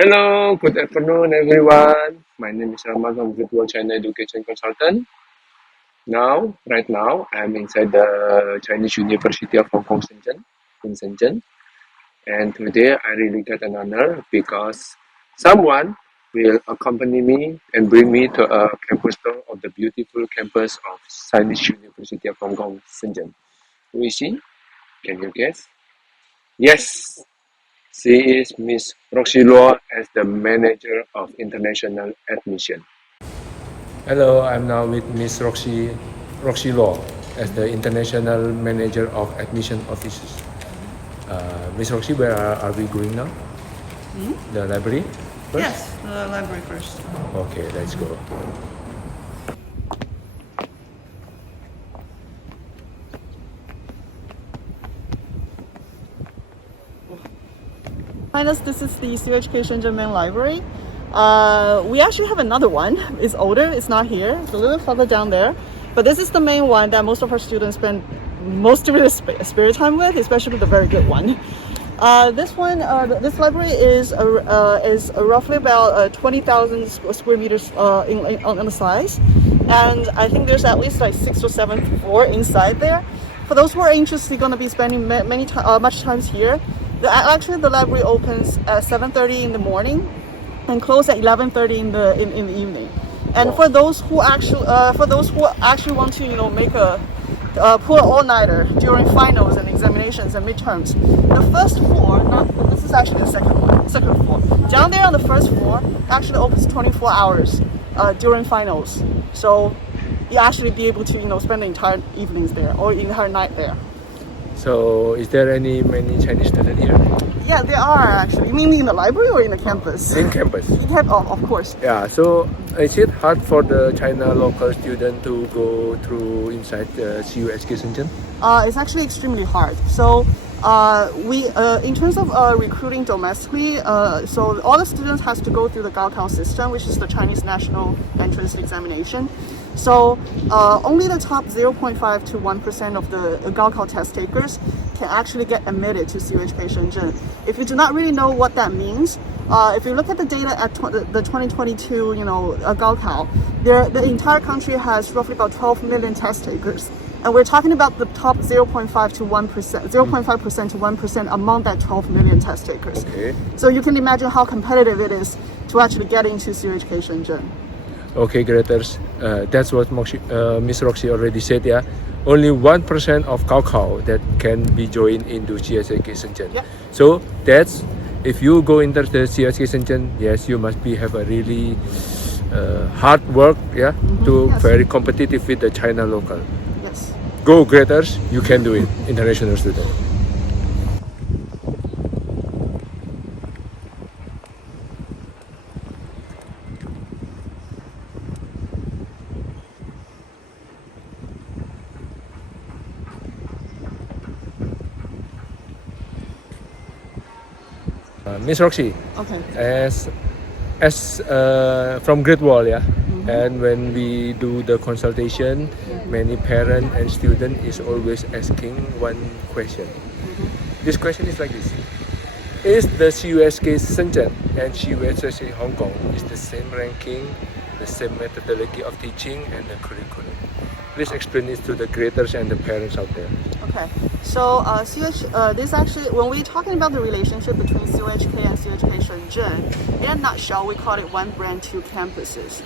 Hello, good afternoon, everyone. My name is Rachmad from Virtual China Education Consultant. Right now, I'm inside the Chinese University of Hong Kong, Shenzhen, in Shenzhen. And today, I really get an honor because someone will accompany me and bring me to a campus tour of the beautiful campus of Chinese University of Hong Kong, Shenzhen. Who is she? Can you guess? Yes, she is Miss Roxy Luo as the Manager of International Admission. Hello, I'm now with Miss Roxy Luo as the International Manager of Admission Offices. Miss Roxy, where are we going now? The library first? Yes, the library first. Okay, let's go. Behind us, this is the CUHK Shenzhen main library. We actually have another one. It's older, it's not here. It's a little further down there. But this is the main one that most of our students spend most of their spare time with, especially the very good one. This library is roughly about 20,000 square meters on the size. And I think there's at least like 6 or 7 floor inside there. For those who are interested, going to be spending much times here. Actually, the library opens at 7:30 in the morning and close at 11:30 in the evening. And for those who actually want to make a pull all-nighter during finals and examinations and midterms, the first floor, this is actually the second floor. Down there on the first floor actually opens 24 hours during finals. So you actually be able to spend the entire evenings there or entire night there. So, is there many Chinese students here? Yeah, there are actually. You mean in the library or in the campus? In campus. Of course. Yeah, so is it hard for the China local student to go through inside the CUHK Shenzhen? It's actually extremely hard. So in terms of recruiting domestically, so all the students has to go through the Gaokao system, which is the Chinese National Entrance Examination. So only the top 0.5 to 1% of the Gaokao test takers can actually get admitted to CUHK Shenzhen. If you do not really know what that means, if you look at the data at the 2022, Gaokao, the entire country has roughly about 12 million test takers. And we're talking about the top 0.5 to 1%, 0.5% to 1% among that 12 million test takers. Okay. So you can imagine how competitive it is to actually get into CUHK Shenzhen. Okay, Greaters. That's what Miss Roxy already said, yeah. Only 1% of Gaokao that can be joined into CUHK Shenzhen. Yep. So that's, if you go into the CUHK Shenzhen, yes, you must have a really hard work, yeah, to Yes. very competitive with the China local. Yes. Go Greaters, you can do it, international student. Miss Roxy, Okay. as from Great Wall, yeah, and when we do the consultation, many parent and student is always asking one question. This question is like this: is the CUHK Shenzhen and CUHK Hong Kong is the same ranking, the same methodology of teaching and the curriculum? Please explain this to the creators and the parents out there. Okay, so this actually, when we're talking about the relationship between CUHK and CUHK Shenzhen, in a nutshell, we call it one brand, two campuses.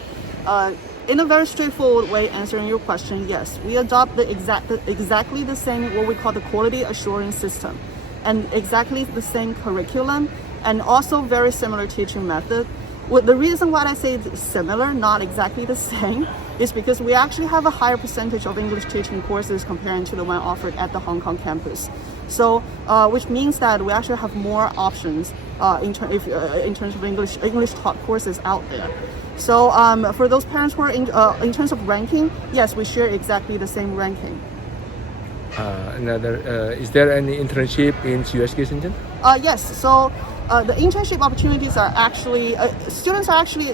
In a very straightforward way, answering your question, yes, we adopt exactly the same, what we call the quality assurance system, and exactly the same curriculum, and also very similar teaching method. The reason why I say similar, not exactly the same, is because we actually have a higher percentage of English teaching courses comparing to the one offered at the Hong Kong campus. So, which means that we actually have more options in terms of English taught courses out there. So, for those parents who are in terms of ranking, yes, we share exactly the same ranking. Is there any internship in CUHK Shenzhen? Yes. So the internship opportunities are actually students are actually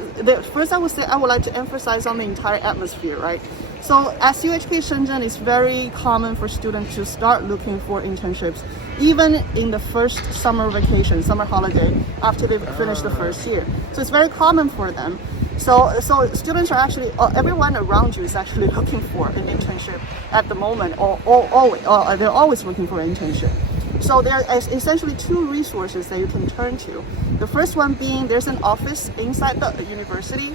first. I would like to emphasize on the entire atmosphere, right? So at CUHK Shenzhen, it's very common for students to start looking for internships, even in the first summer vacation, summer holiday, after they've finished the first year. So it's very common for them. So students are actually, everyone around you is actually looking for an internship at the moment, or they're always looking for an internship. So there are essentially two resources that you can turn to. The first one being there's an office inside the university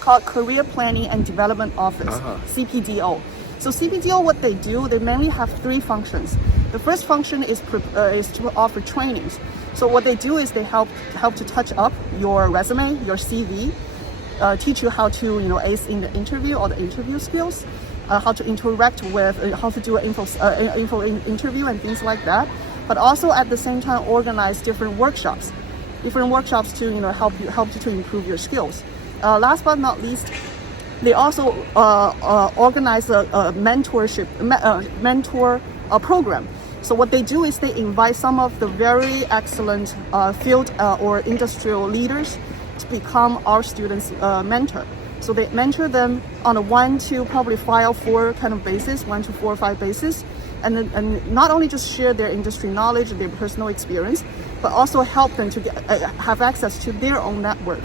called Career Planning and Development Office, CPDO. So CPDO, what they do, they mainly have three functions. The first function is to offer trainings. So what they do is they help to touch up your resume, your CV, teach you how to ace in the interview or the interview skills, how to interact with, how to do an info interview and things like that. But also at the same time organize different workshops to help you to improve your skills. Last but not least, they also organize a mentor program. So what they do is they invite some of the very excellent field or industrial leaders to become our students' mentor. So they mentor them on a 1 to probably 5 or 4 kind of basis, 1 to 4 or 5 basis, and not only just share their industry knowledge, their personal experience, but also help them to have access to their own network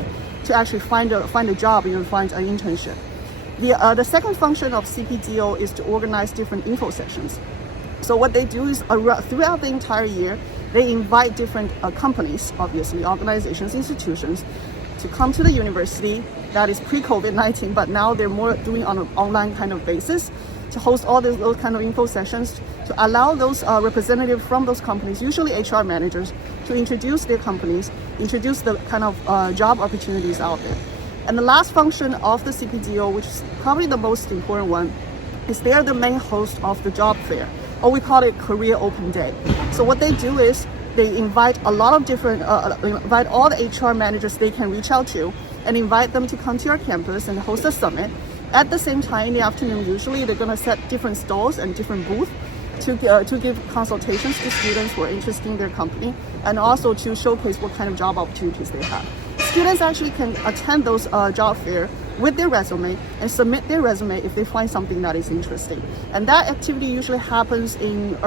to actually find a job, find an internship. The second function of CPDO is to organize different info sessions. So what they do is throughout the entire year, they invite different companies, obviously organizations, institutions, to come to the university. That is pre-COVID-19, but now they're more doing on an online kind of basis, to host all those kind of info sessions, to allow those representatives from those companies, usually HR managers, to introduce their companies, introduce the kind of job opportunities out there. And the last function of the CPDO, which is probably the most important one, is they're the main host of the job fair, or we call it Career Open Day. So what they do is they invite a lot of different, invite all the HR managers they can reach out to, and invite them to come to our campus and host a summit. At the same time, in the afternoon, usually they're going to set different stalls and different booths to give consultations to students who are interested in their company, and also to showcase what kind of job opportunities they have. Students actually can attend those job fair with their resume and submit their resume if they find something that is interesting. And that activity usually happens in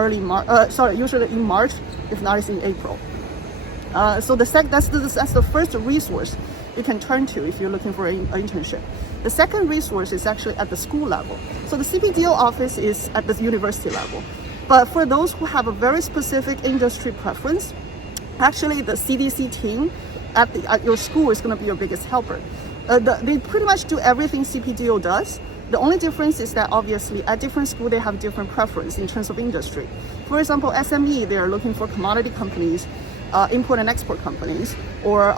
usually in March, if not it's in April. So that's the first resource you can turn to if you're looking for an internship. The second resource is actually at the school level. So the CPDO office is at the university level. But for those who have a very specific industry preference, actually the CDC team at your school is going to be your biggest helper. They pretty much do everything CPDO does. The only difference is that obviously at different schools they have different preference in terms of industry. For example, SME, they are looking for commodity companies, import and export companies, or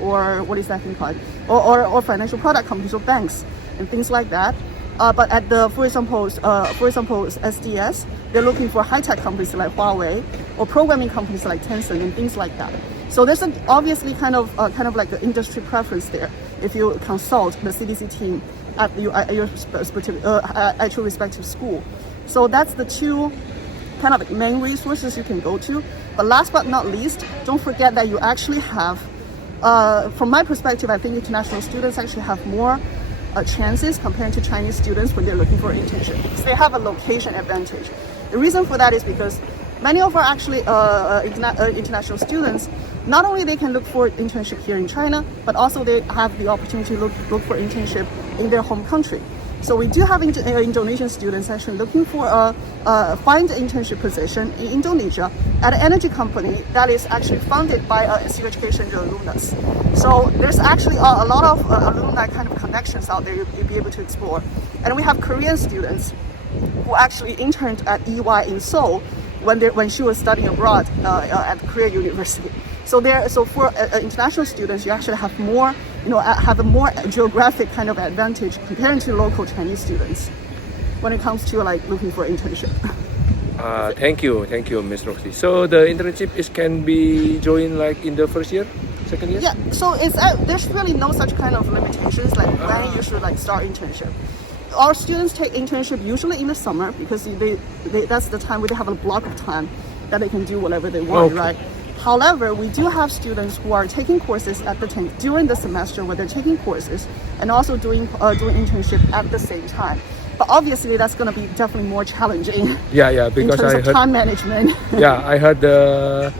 what is that thing called? Or financial product companies or banks and things like that. But at the, for example, SDS, they're looking for high-tech companies like Huawei, or programming companies like Tencent and things like that. So there's obviously kind of like the industry preference there if you consult the CDC team at your respective school. So that's the two kind of main resources you can go to. But last but not least, don't forget that you actually have, from my perspective, I think international students actually have more chances compared to Chinese students when they're looking for an internship, because they have a location advantage. The reason for that is because many of our actually international students, not only they can look for internship here in China, but also they have the opportunity to look for internship in their home country. So we do have Indonesian students actually looking for find an internship position in Indonesia at an energy company that is actually funded by CUHK Shenzhen alumnus. So there's actually a lot of alumni kind of connections out there you'll be able to explore. And we have Korean students who actually interned at EY in Seoul when she was studying abroad at Korea University. So for international students, you actually have more, have a more geographic kind of advantage compared to local Chinese students when it comes to like looking for internship. Thank you, Ms. Roxy. So the internship can be joined like in the first year, second year? Yeah. So there's really no such kind of limitations like when you should like start internship. Our students take internship usually in the summer because that's the time where they have a block of time that they can do whatever they want, right? However, we do have students who are taking courses during the semester where they're taking courses and also doing internship at the same time. But obviously, that's going to be definitely more challenging Yeah, in because terms I of heard. time management. Yeah, I heard the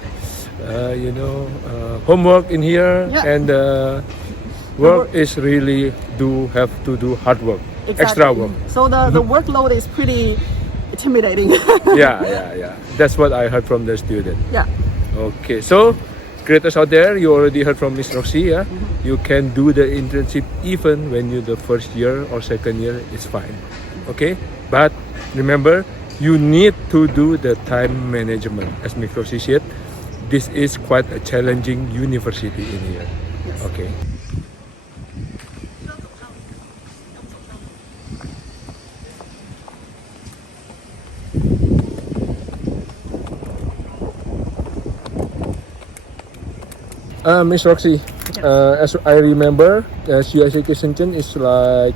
homework in here, Yeah. and work is really have to do hard work, Exactly. extra work. So the workload is pretty intimidating. Yeah. That's what I heard from the student. Yeah. Okay, so creators out there, you already heard from Miss Roxy. Yeah, you can do the internship even when you're the first year or second year. It's fine. Okay, but remember, you need to do the time management. As Miss Roxy said, this is quite a challenging university in here. Yes. Okay. Miss Roxy, as I remember, CUHK Shenzhen is like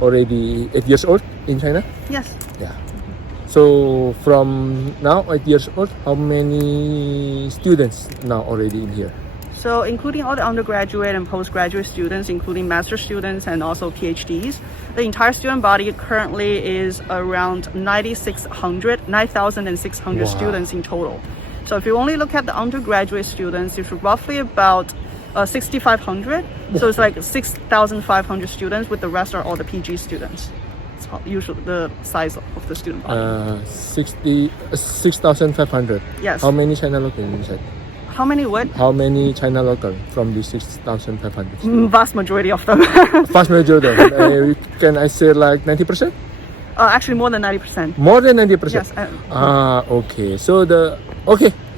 already 8 years old in China. Yes. Yeah. So from now 8 years old, how many students now already in here? So including all the undergraduate and postgraduate students, including master students and also PhDs, the entire student body currently is around 9,600 Wow. students in total. So if you only look at the undergraduate students, it's roughly about 6,500. So it's like 6,500 students, with the rest are all the PG students. It's usually the size of the student body. 6,500. Yes. How many China local inside? How many what? How many China local from the 6,500? Vast majority of them. Vast majority. Can I say like 90%? Actually, more than 90%. More than 90%. Yes. Okay. So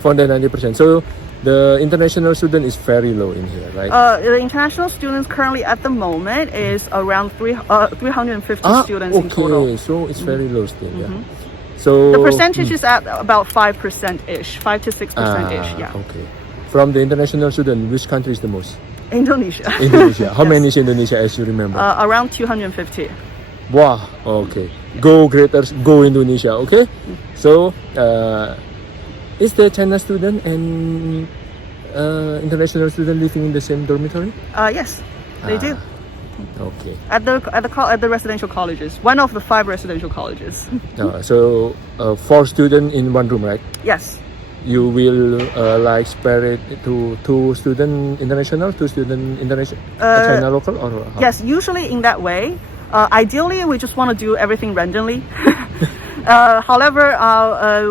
for the 90%. So the international student is very low in here, right? The international students currently at the moment is around 350 students in total. Okay, so it's very low still. Yeah. So The percentage is at about 5%-ish, 5 to 6%-ish. Yeah. Okay. From the international student, which country is the most? Indonesia. Indonesia. How many is Indonesia, as you remember? Around 250. Wow. Okay. Go Greaters, go Indonesia. Okay. So, is the China student and international student living in the same dormitory? Yes, they do. Okay. At the residential colleges, one of the 5 residential colleges. So 4 students in one room, right? Yes. You will like spare it to 2 student international, 2 student international, China local, or how? Yes, usually in that way. Ideally, we just want to do everything randomly. However,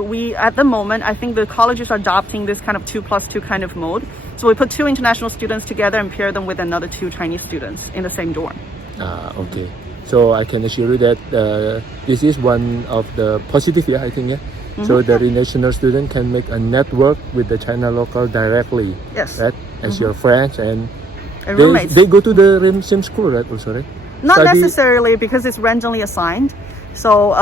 we at the moment, I think the colleges are adopting this kind of 2+2 kind of mode. So we put 2 international students together and pair them with another 2 Chinese students in the same dorm. Okay. So I can assure you that this is one of the positive, I think. Yeah. So the international student can make a network with the China local directly. Yes. Right? As your friends and roommates. they go to the same school, right? Also, right? Not Study. necessarily, because it's randomly assigned. So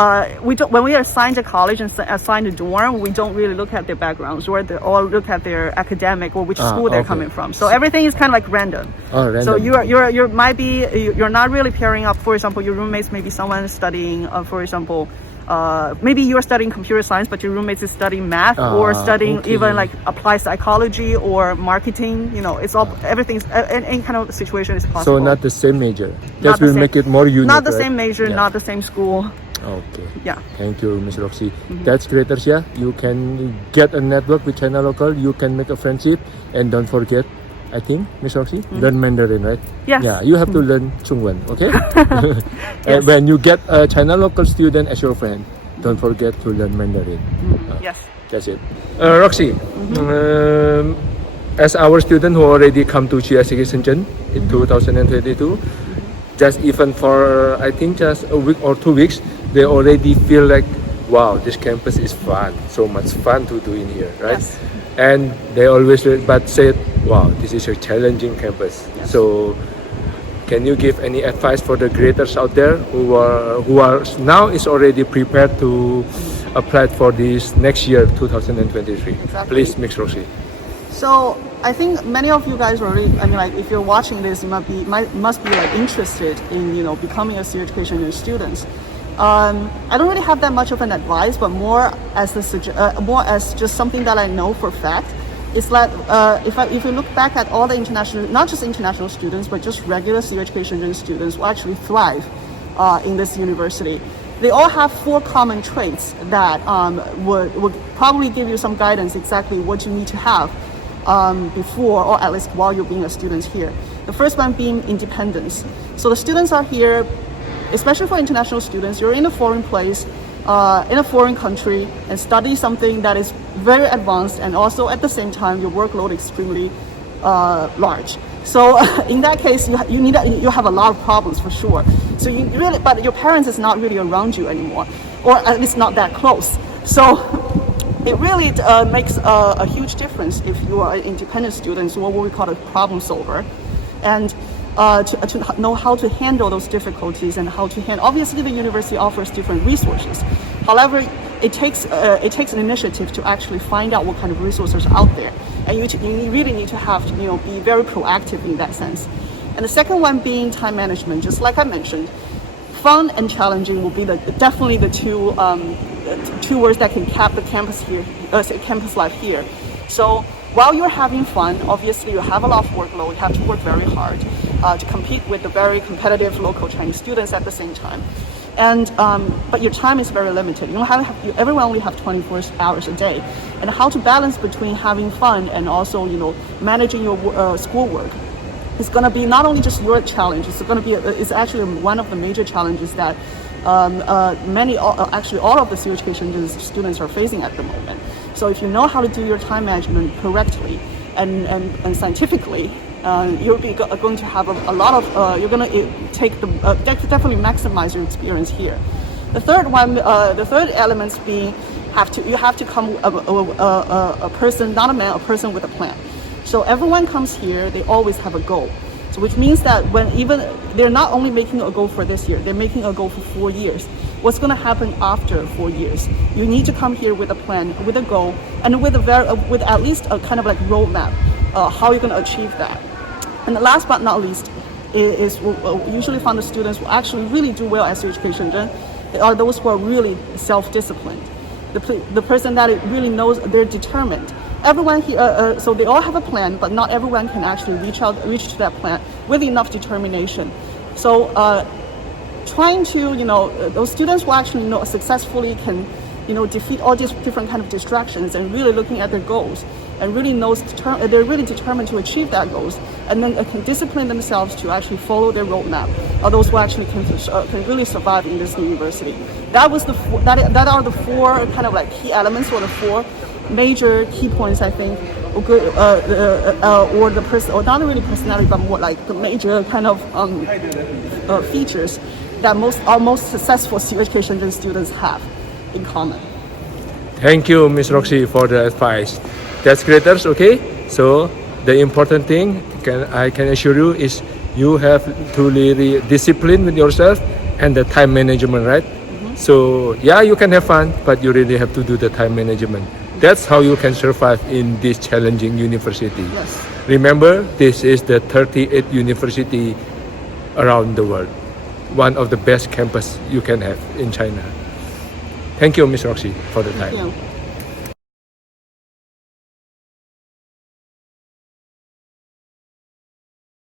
when we assign a college and assign a dorm, we don't really look at their backgrounds or look at their academic or which school they're coming from. So everything is kind of like random. Random. So you're not really pairing up. For example, your roommates may be someone studying, for example, maybe you're studying computer science, but your roommates is studying math or studying even like applied psychology or marketing. You know, it's all everything's any kind of situation is possible. So not the same major. That will make it more unique. Not the right? same major, not the same school. Okay. Yeah. Thank you, Ms. Roxy. That's Greaters, yeah. You can get a network with China local. You can make a friendship, and don't forget, I think, Ms. Roxy, learn Mandarin, right? Yes. Yeah. You have to learn Zhongwen, okay? Yes. And when you get a China local student as your friend, don't forget to learn Mandarin. Yes. That's it. Roxy, as our student who already come to CUHK Shenzhen in 2022, just even for I think just a week or 2 weeks, they already feel like, wow, this campus is fun, so much fun to do in here, right? Yes. And they always said, wow, this is a challenging campus. Yes. So can you give any advice for the Greaters out there who are now is already prepared to apply for this next year 2023? Exactly. Please, Ms. Roxy. So I think many of you guys already, I mean, like if you're watching this, you must be like interested in, you know, becoming a CUHK Shenzhen student. I don't really have that much of an advice, but more as just something that I know for a fact. Is that if you look back at all the international, not just international students, but just regular CUHK Shenzhen students will actually thrive in this university. They all have 4 common traits that would probably give you some guidance exactly what you need to have before, or at least while you're being a student here. The first one being independence. So the students are here, especially for international students, you're in a foreign place, in a foreign country, and study something that is very advanced, and also at the same time your workload extremely large. So in that case, you have a lot of problems for sure. So you really, but your parents is not really around you anymore, or at least not that close. So it really makes a huge difference if you are an independent student, or what we call a problem solver, and to know how to handle those difficulties and how to handle. Obviously, the university offers different resources. However, it takes an initiative to actually find out what kind of resources are out there, and you really need to have to be very proactive in that sense. And the second one being time management. Just like I mentioned, fun and challenging will be definitely the two words that can cap the campus here, campus life here. So while you're having fun, obviously you have a lot of workload. You have to work very hard to compete with the very competitive local Chinese students at the same time. And but your time is very limited. Everyone only have 24 hours a day, and how to balance between having fun and also managing your schoolwork is going to be not only just your challenge. It's actually one of the major challenges that actually all of the CUHK Shenzhen students are facing at the moment. So if you know how to do your time management correctly and scientifically, you'll be going to have a lot of, you're going to definitely maximize your experience here. The third element being you have to come a person, not a man, a person with a plan. So everyone comes here, they always have a goal. So which means that they're not only making a goal for this year, they're making a goal for 4 years. What's going to happen after 4 years? You need to come here with a plan, with a goal, and with at least a kind of like roadmap, how you're going to achieve that. And the last but not least is we usually find the students who actually really do well at CUHK Shenzhen. They are those who are really self-disciplined. The person that really knows they're determined. Everyone here, so they all have a plan, but not everyone can actually reach to that plan with enough determination. So trying to, those students who actually successfully can, defeat all these different kind of distractions and really looking at their goals and really they're really determined to achieve that goals, and then can discipline themselves to actually follow their roadmap. Are those who actually can really survive in this university. That are the 4 kind of like key elements, or the 4 major key points, I think, or the person, or not really personality, but more like the major kind of features that our most successful CUHK Shenzhen students have in common. Thank you, Ms. Roxy, for the advice. That's greaters, okay? So the important thing I can assure you is you have to really discipline with yourself and the time management, right? Mm-hmm. So yeah, you can have fun, but you really have to do the time management. That's how you can survive in this challenging university. Yes. Remember, this is the 38th university around the world. One of the best campus you can have in China. Thank you, Ms. Roxy, for the time. Thank you.